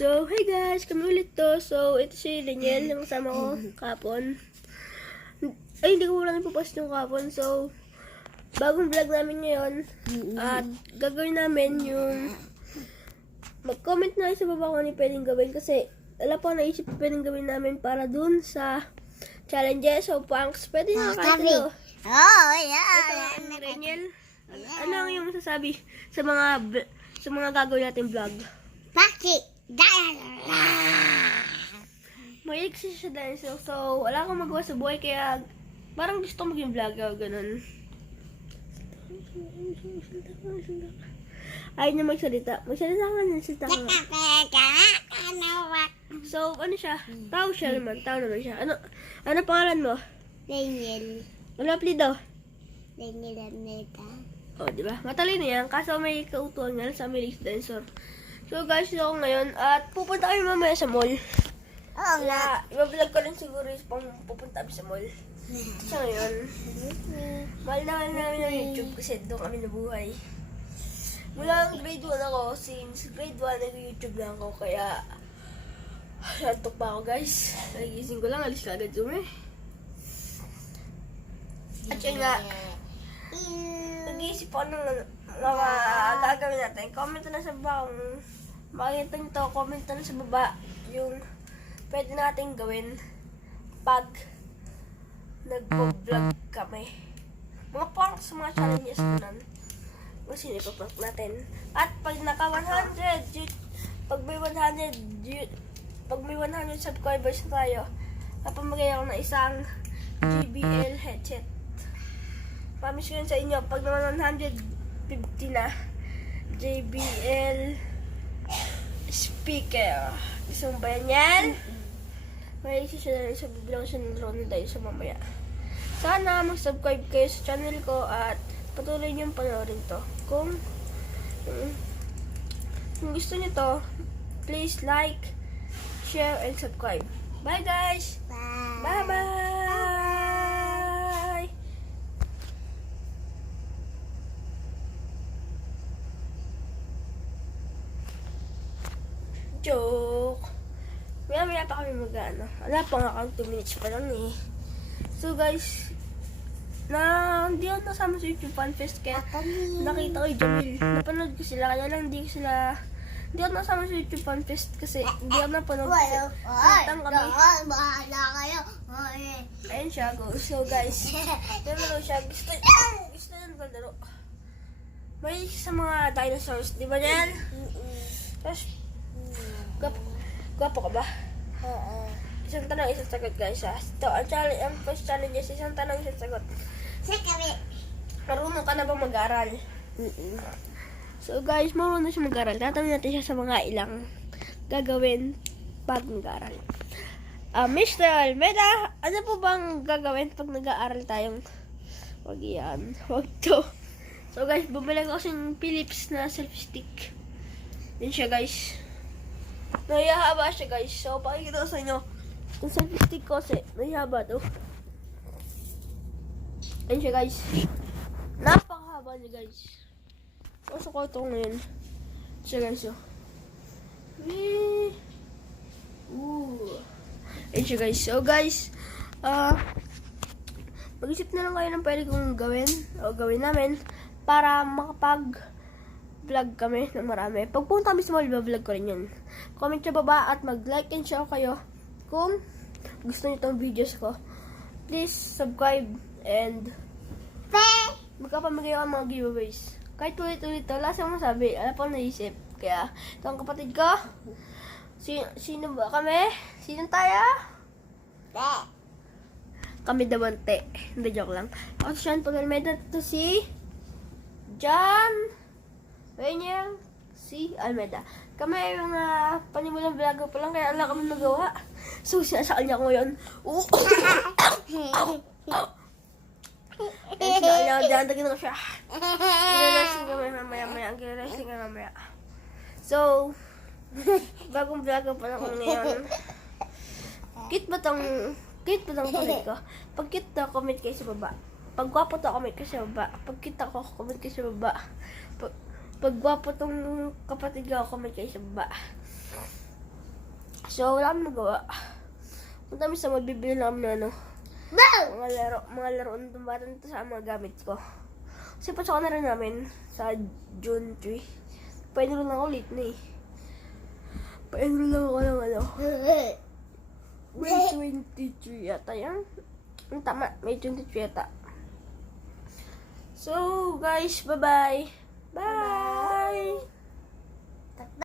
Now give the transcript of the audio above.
So, hey guys, kami ulit to. So, ito si Daniel, yung kasama ko kapon. Ay, hindi ko wala ipopost yung kapon. So, bagong vlog namin ngayon. At gagawin namin yung mag-comment na sa baba kung ano pwedeng gawin. Kasi, wala pa naisip pwedeng gawin namin para dun sa challenges. So, punks, pwede na kahit ano. Oh, yeah. Ito, ang Daniel. Ano ang iyong masasabi sa mga gagawin natin vlog? Bakit? Mahilig siya sa dance, so wala akong magawa sa buhay kaya parang gusto maging vlogger, ganun. Ayaw niya magsalita. Magsalita ka na, salita ka nga. So, ano siya? Tao siya naman. Tao naman siya. Ano pangalan mo? Daniel. Ano apelido? Daniel Amneta. Oh, di ba? Matalino yan. Kaso may kautuan nga sa Amelix Dancer. So, guys, ito ako ngayon. At pupunta kami mamaya sa mall. Oo nga. Iba-vlog ko rin siguro pang pupunta kami sa mall. Sa ngayon, mahal naman namin ng YouTube kasi doon kami nabuhay. Mula grade 1 ako, since grade 1 nag-YouTube lang ako, kaya nantok pa ako guys. Nagising ko lang, alis ka agad Zoom eh. At yun nga, nag-iisip ako ng mga gagawin natin. Comment na sa baba kung makikita nyo to, comment na sa baba yung pwede natin gawin pag nag-vlog kami. Mga pranks, mga challenges na kung sino ipaprank natin. At pag naka 100, pag may 100 subscribers na tayo, napamagay ako ng isang JBL headset. Promise ko yun sa inyo, pag naman 150 na, JBL speaker. Gusto mo ba yan? May isa siya na sa bibilang siya ng drone tayo sa mamaya. Sana mag-subscribe kayo sa channel ko at patuloy niyong panoorin to. Kung gusto niyo to, please like, share, and subscribe. Bye guys! Bye. Bye-bye! Joke! Maya pa kami mag-ano. Wala pa nga kang 2 minutes pa lang eh. So guys, hindi ako nasama sa YouTube Fan Fest kaya nakita ko yung Jamil. Napanood ko sila, kaya lang hindi ako nasama sa YouTube Fan Fest kasi hindi ako napanood kasi natang kami. Bahala kayo. Ayun siya, go. So guys, nalaro siya. Gusto niya naglaro. May sa mga dinosaurs, di ba yan? Tapos, gwapo ka ba? Oo. Isang tanong, isang sagot guys ha. Ito, ang first challenge is isang tanong, isang sagot. Sa kami. Marunong ka na ba mag-aral? So guys, marunong siya mag-aral. Tatanungin natin siya sa mga ilang gagawin pag mag-aral. Mr. Almeida, ano po bang gagawin pag nag-aaral tayong? Wag yan. Wag to. So guys, bumili ko kasing Philips na selfie stick. Yun siya guys. Nahihaba siya guys. So pakikita ko sa inyo. Yung selfie stick ko kasi nahihaba to. Yun siya guys. Napakahaba niya guys. Pasok ko ito ngayon. Siya guys oh. Ayun siya guys. So guys, mag-isip na lang kayo ng pwede kong gawin o gawin namin para makapag-vlog kami na marami. Pag pumunta kami sa mall, vlog ko rin yun. Comment sa baba at mag-like and share kayo kung gusto niyo itong videos ko. Please subscribe and magkapamigay ako ng mga giveaways. Kahit ulit-ulit to, last ang masabi, alam po naisip. Kaya, ito ang kapatid ko. Sino ba kami? Sino tayo? Kami Davante. Hindi, joke lang. Ako si Sean Pagalmeda. Ito si John Rainier si Almeida. Kami ay mga panimulang vlogger pa lang, kaya wala kami nagawa. So, sinasakal niya ako ngayon. Dagdagan ko siya. Gila-resting kami mamaya. Gila-resting kami mamaya. So, bagong vlogger pa lang ngayon. Cute ba tong comment ko? Pag cute na, comment kayo sa baba. Pag gwapo to, comment kayo sa baba. Pag cute ako, comment kayo sa baba. Pag gwapo tong kapatid ko, comment kayo sa baba. So, wala kami magawa. Punta kami sa magbibili na kami ng Bow! mga laro ng bata nito sa mga gamit ko. Kasi pasok na rin namin sa June 3. Pa-enroll lang ako late na eh. Pa-enroll lang ako ng May 23 yata yan. Ang tama, may 23 yata. So, guys, bye-bye. Bye!